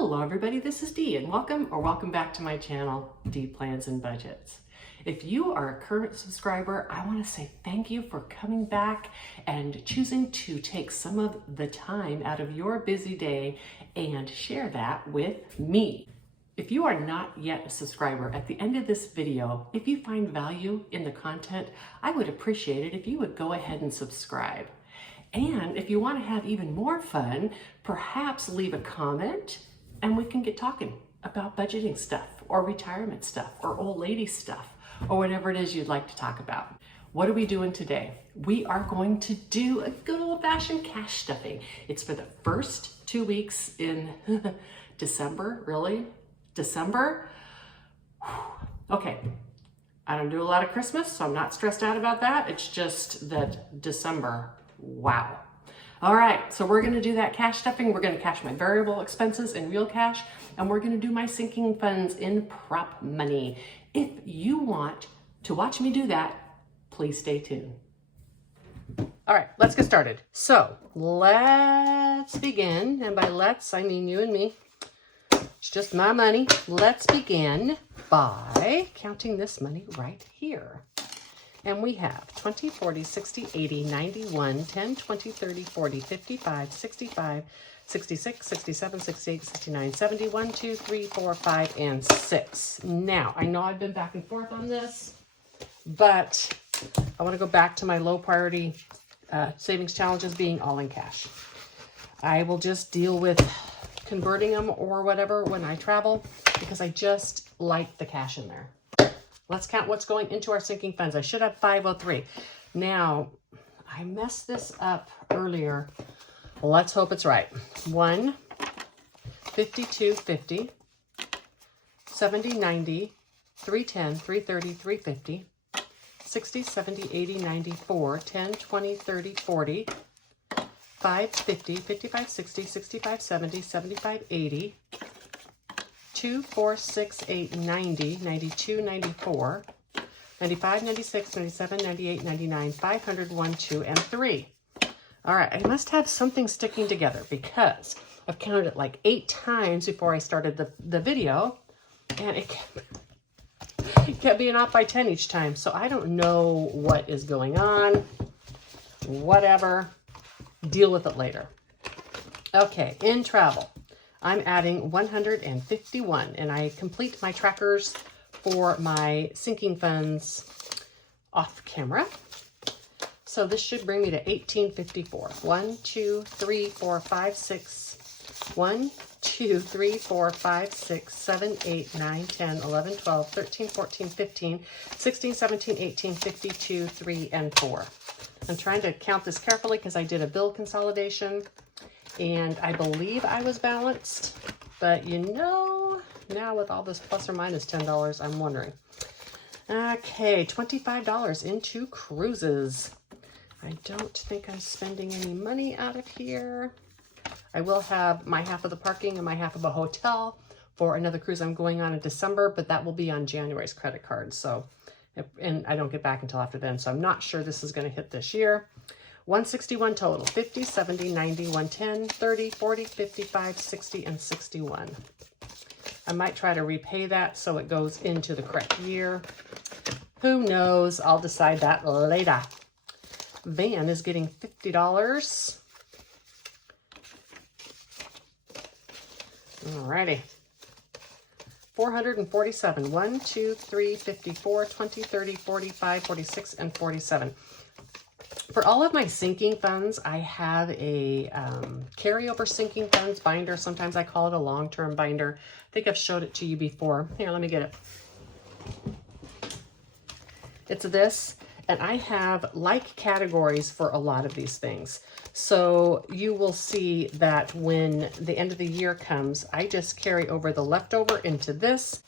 Hello everybody, this is Dee and welcome back to my channel, Dee Plans and Budgets. If you are a current subscriber, I want to say thank you for coming back and choosing to take some of the time out of your busy day and share that with me. If you are not yet a subscriber, at the end of this video, if you find value in the content, I would appreciate it if you would go ahead and subscribe. And if you want to have even more fun, perhaps leave a comment and we can get talking about budgeting stuff or retirement stuff or old lady stuff or whatever it is you'd like to talk about. What are we doing today? We are going to do a good old-fashioned cash stuffing. It's for the first 2 weeks in December. Really? December? Okay. I don't do a lot of Christmas, so I'm not stressed out about that. It's just that December, wow. All right, so we're gonna do that cash stuffing. We're gonna cash my variable expenses in real cash, and we're gonna do my sinking funds in prop money. If you want to watch me do that, please stay tuned. All right, let's get started. So let's begin, and by let's, I mean you and me. It's just my money. Let's begin by counting this money right here. And we have 20, 40, 60, 80, 91, 10, 20, 30, 40, 55, 65, 66, 67, 68, 69, 70, 1, 2, 3, 4, 5, and 6. Now, I know I've been back and forth on this, but I want to go back to my low priority savings challenges being all in cash. I will just deal with converting them or whatever when I travel because I just like the cash in there. Let's count what's going into our sinking funds. I should have 503. Now, I messed this up earlier. Let's hope it's right. 1, 52, 50, 70, 90, 310, 330, 350, 60, 70, 80, 94, 10, 20, 30, 40, 5, 50, 55, 60, 65, 70, 75, 80, 2, 4, 6, 8, 90, 92, 94, 95, 96, 97, 98, 99, 500, 1, 2, and 3. All right, I must have something sticking together because I've counted it like 8 times before I started the video, and it kept being off by 10 each time. So I don't know what is going on. Whatever. Deal with it later. Okay, in travel. I'm adding 151, and I complete my trackers for my sinking funds off camera. So this should bring me to 1854. 1, 2, 3, 4, 5, 6. 1, 2, 3, 4, 5, 6, 7, 8, 9, 10, 11, 12, 13, 14, 15, 16, 17, 18, 52, 3, and 4. I'm trying to count this carefully because I did a bill consolidation. And I believe I was balanced, but you know, now with all this plus or minus $10, I'm wondering. Okay, $25 into cruises. I don't think I'm spending any money out of here. I will have my half of the parking and my half of a hotel for another cruise I'm going on in December, but that will be on January's credit card. So, and I don't get back until after then, so I'm not sure this is going to hit this year. 161 total, 50, 70, 90, 110, 30, 40, 55, 60, and 61. I might try to repay that so it goes into the correct year. Who knows? I'll decide that later. Van is getting $50. Alrighty. 447, 1, 2, 3, 54, 20, 30, 45, 46, and 47. For all of my sinking funds, I have a carryover sinking funds binder. Sometimes I call it a long-term binder. I think I've showed it to you before. Here, let me get it. It's this, and I have like categories for a lot of these things. So you will see that when the end of the year comes, I just carry over the leftover into this.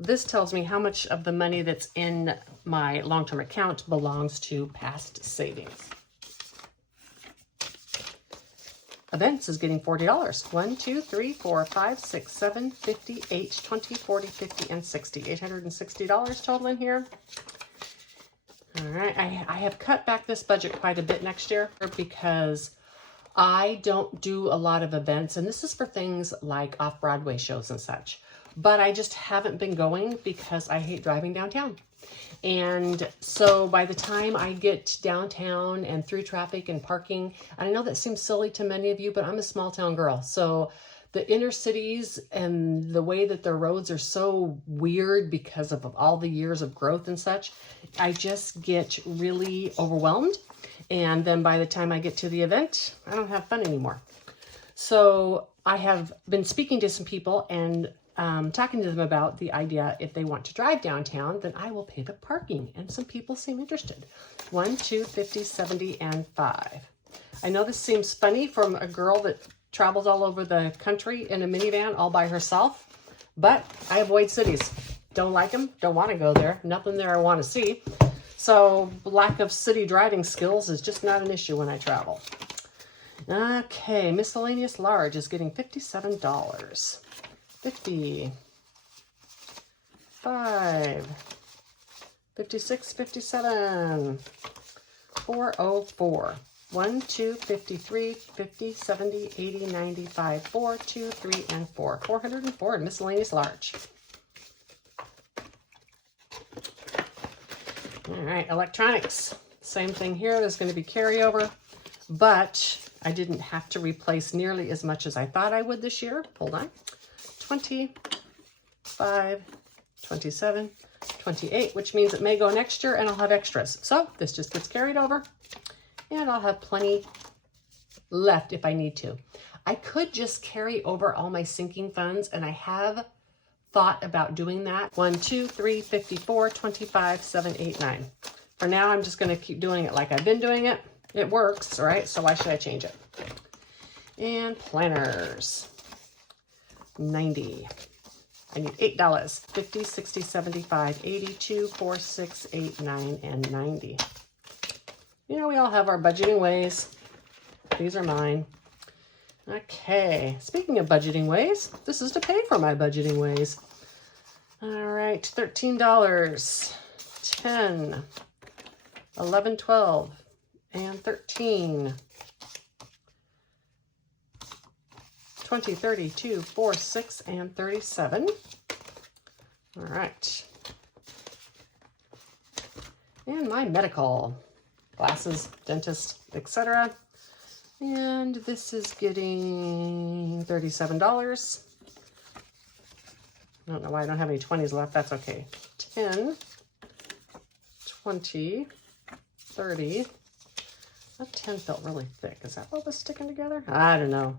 This tells me how much of the money that's in my long-term account belongs to past savings. Events is getting $40. 1, 2, 3, 4, 5, 6, 7, 50, 8, 20, 40, 50, and 60. $860 total in here. All right, I have cut back this budget quite a bit next year because I don't do a lot of events, and this is for things like off-Broadway shows and such, but I just haven't been going because I hate driving downtown. And so by the time I get downtown and through traffic and parking, and I know that seems silly to many of you, but I'm a small town girl. So the inner cities and the way that their roads are so weird because of all the years of growth and such, I just get really overwhelmed. And then by the time I get to the event, I don't have fun anymore. So I have been speaking to some people and talking to them about the idea, if they want to drive downtown, then I will pay the parking. And some people seem interested. 1, 2, 50, 70, and 5. I know this seems funny from a girl that travels all over the country in a minivan all by herself, but I avoid cities. Don't like them, don't want to go there, nothing there I want to see. So lack of city driving skills is just not an issue when I travel. Okay, Miscellaneous Large is getting $57. 50, 5, 56, 57, 404, 1, 2, 53, 50, 70, 80, 95, 4, 2, 3, and 4. 404 in Miscellaneous Large. All right, electronics. Same thing here. There's going to be carryover, but I didn't have to replace nearly as much as I thought I would this year. Hold on. 25, 27, 28, which means it may go next year and I'll have extras. So this just gets carried over and I'll have plenty left if I need to. I could just carry over all my sinking funds, and I have thought about doing that. 1, 2, 3, 54, 25, 7, 8, 9. For now, I'm just going to keep doing it like I've been doing it. It works, right? So why should I change it? And planners. 90. I need $8. 50, 60, 75, 82, 4, 6, 8, 9, and 90. You know, we all have our budgeting ways. These are mine. Okay, speaking of budgeting ways, this is to pay for my budgeting ways. All right, $13, 10, 11, 12, and 13. 20, 32, 4, 6, and 37. All right. And my medical, glasses, dentist, etc. And this is getting $37. I don't know why I don't have any 20s left. That's okay. 10, 20, 30. That 10 felt really thick. Is that what was sticking together? I don't know.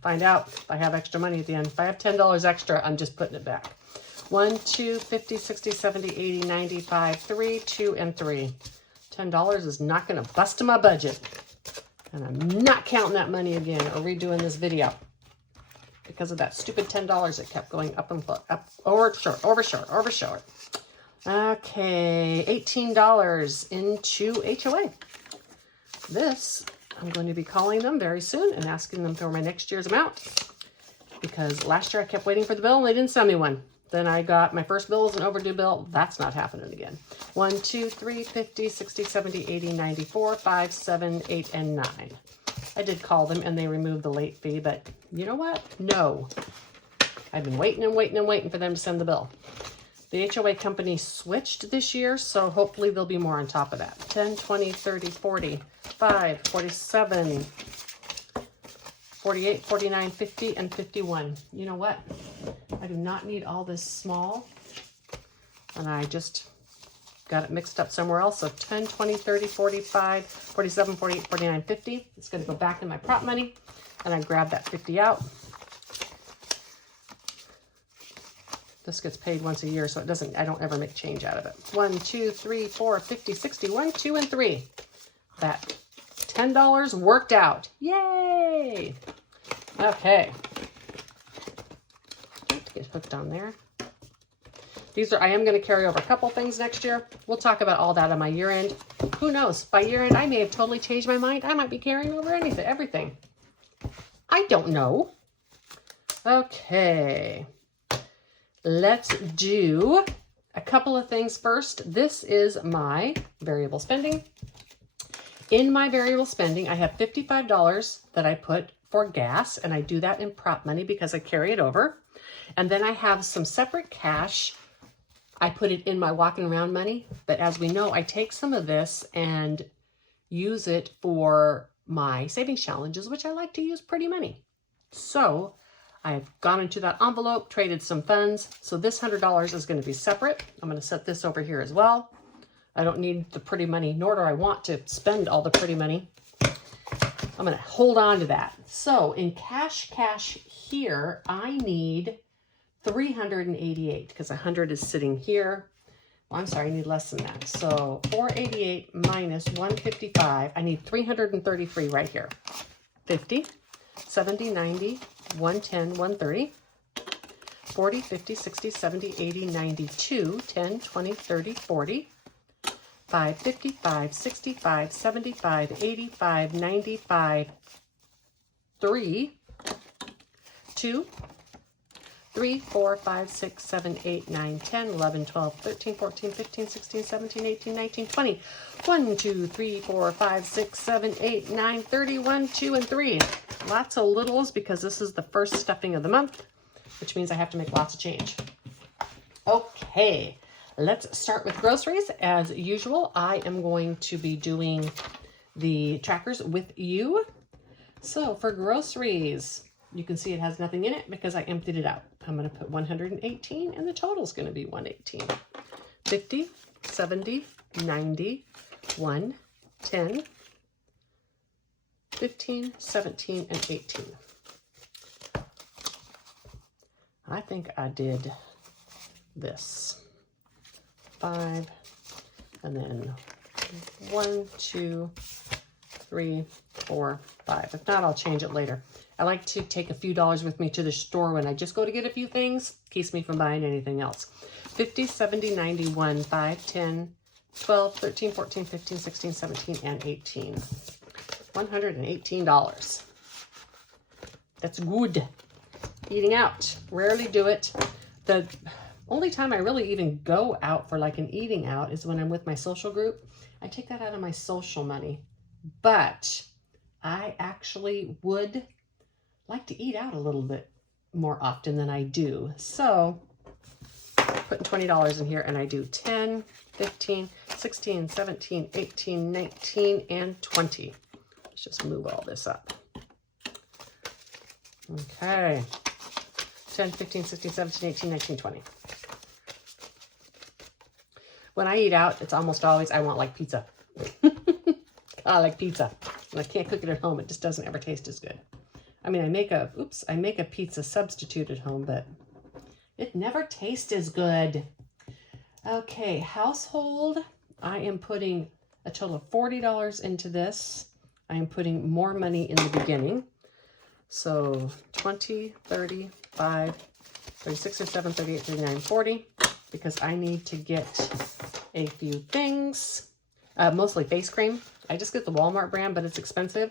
Find out if I have extra money at the end. If I have $10 extra, I'm just putting it back. 1, 2, 50, 60, 70, 80, 95, 3, 2, and 3. $10 is not going to bust my budget. And I'm not counting that money again or redoing this video because of that stupid $10 that kept going up and up, over short. Okay, $18 into HOA. This, I'm going to be calling them very soon and asking them for my next year's amount, because last year I kept waiting for the bill and they didn't send me one. Then I got my first bill as an overdue bill. That's not happening again. 1, 2, 3, 50, 60, 70, 80, 94, 5, 7, 8, and 9. I did call them and they removed the late fee, but you know what? No. I've been waiting and waiting and waiting for them to send the bill. The HOA company switched this year, so hopefully there'll be more on top of that. 10, 20, 30, 40, 5, 47, 48, 49, 50, and 51. You know what? I do not need all this small, and I just got it mixed up somewhere else. So 10, 20, 30, 45, 47, 48, 49, 50. It's going to go back in my prop money, and I grab that 50 out. This gets paid once a year, so I don't ever make change out of it. 1, 2, 3, 4, 50, 60, 1, 2, and 3. That $10 worked out. Yay! Okay. Get hooked on there. I am going to carry over a couple things next year. We'll talk about all that on my year end. Who knows? By year end, I may have totally changed my mind. I might be carrying over everything. I don't know. Okay. Let's do a couple of things first. This is my variable spending. In my variable spending, I have $55 that I put for gas, and I do that in prop money because I carry it over. And then I have some separate cash. I put it in my walking around money, but as we know, I take some of this and use it for my savings challenges, which I like to use pretty money. So I've gone into that envelope, traded some funds. So this $100 is going to be separate. I'm going to set this over here as well. I don't need the pretty money, nor do I want to spend all the pretty money. I'm going to hold on to that. So in cash here, I need 388 because 100 is sitting here. Well, I'm sorry, I need less than that. So 488 minus 155, I need 333 right here. 50, 70, 90, 110, 130, 40, 50, 60, 70, 80, 92, 10, 20, 30, 40, 5, 55, 65, 75, 85, 95, 3, 2, 3, 4, 5, 6, 7, 8, 9, 10, 11, 12, 13, 14, 15, 16, 17, 18, 19, 20. 1, 2, 3, 4, 5, 6, 7, 8, 9, 30, 1, 2, and 3. Lots of littles because this is the first stuffing of the month, which means I have to make lots of change. Okay, let's start with groceries. As usual, I am going to be doing the trackers with you. So for groceries, you can see it has nothing in it because I emptied it out. I'm going to put 118 and the total is going to be 118. 50, 70, 90, 1, 10, 15, 17, and 18. I think I did this. 5, and then 1, 2, 3, 4, 5. If not, I'll change it later. I like to take a few dollars with me to the store when I just go to get a few things. Keeps me from buying anything else. 50, 70, 91, 5, 10, 12, 13, 14, 15, 16, 17, and 18. $118. That's good. Eating out. Rarely do it. The only time I really even go out for like an eating out is when I'm with my social group. I take that out of my social money. But I actually would like to eat out a little bit more often than I do. So putting $20 in here, and I do 10, 15, 16, 17, 18, 19, and 20. Let's just move all this up. Okay. 10, 15, 16, 17, 18, 19, 20. When I eat out, it's almost always, I want like pizza. I like pizza. And I can't cook it at home. It just doesn't ever taste as good. I mean, I make a pizza substitute at home, but it never tastes as good. Okay, household. I am putting a total of $40 into this. I am putting more money in the beginning. So 20, 30, 5, 36 or 7, 38, 39, 40, because I need to get a few things, mostly face cream. I just get the Walmart brand, but it's expensive.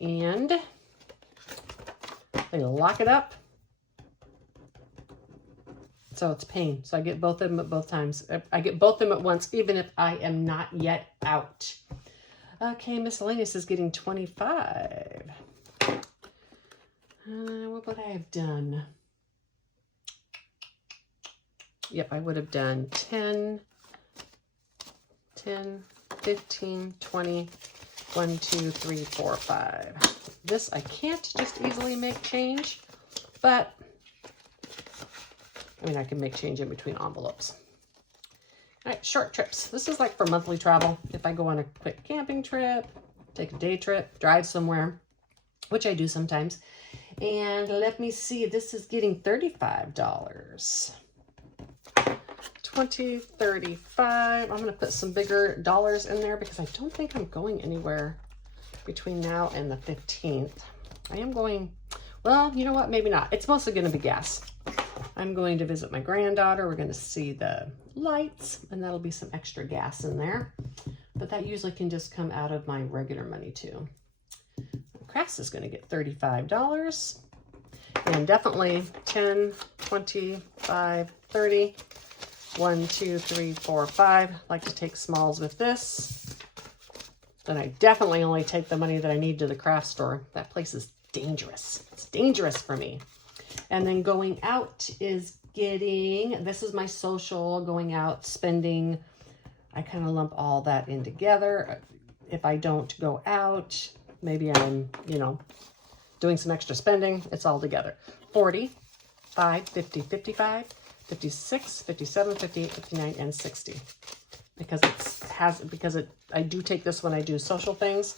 And I lock it up. So it's pain. So I get both of them at both times. I get both of them at once, even if I am not yet out. Okay, miscellaneous is getting 25. What would I have done? Yep, I would have done 10, 15, 20, 1, 2, 3, 4, 5. This I can't just easily make change, but I mean, I can make change in between envelopes. All right, short trips. This is like for monthly travel. If I go on a quick camping trip, take a day trip, drive somewhere, which I do sometimes. And let me see, this is getting $35. 20, 35. I'm going to put some bigger dollars in there because I don't think I'm going anywhere between now and the 15th. I am going, well, you know what? Maybe not. It's mostly going to be gas. I'm going to visit my granddaughter. We're going to see the lights, and that'll be some extra gas in there. But that usually can just come out of my regular money too. Crafts is going to get $35. And definitely 10, 25, 30. 1, 2, 3, 4, 5. Like to take smalls with this. Then I definitely only take the money that I need to the craft store. That place is dangerous. It's dangerous for me. And then going out is getting, this is my social, going out, spending. I kind of lump all that in together. If I don't go out, maybe I'm, you know, doing some extra spending. It's all together. 40, 5, 50, 55, 56, 57, 58, 59, and 60. Because I do take this when I do social things.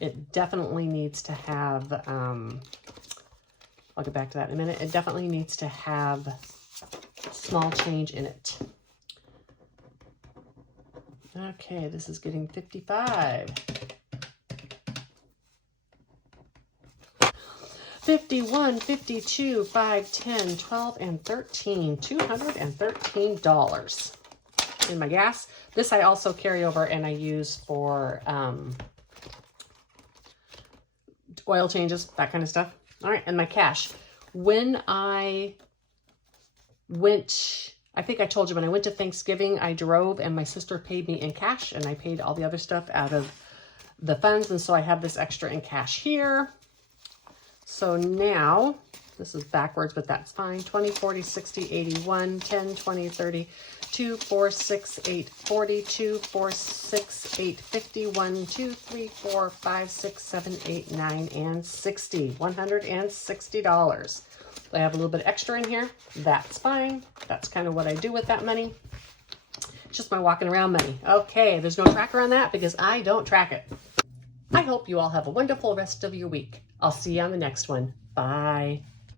It definitely needs to have, I'll get back to that in a minute. It definitely needs to have small change in it. Okay, this is getting 55. 51, 52, 5, 10, 12, and 13. $213 in my gas. This I also carry over and I use for oil changes, that kind of stuff. All right, and my cash. When I went, I think I told you, when I went to Thanksgiving, I drove and my sister paid me in cash and I paid all the other stuff out of the funds. And so I have this extra in cash here. So now, this is backwards, but that's fine. 20, 40, 60, 81, 10, 20, 30, 2, 4, 6, 8, 42, 4, 6, 8, 51, 2, 3, 4, 5, 6, 7, 8, 9, and 60. $160. I have a little bit extra in here. That's fine. That's kind of what I do with that money. It's just my walking around money. Okay, there's no tracker on that because I don't track it. I hope you all have a wonderful rest of your week. I'll see you on the next one. Bye.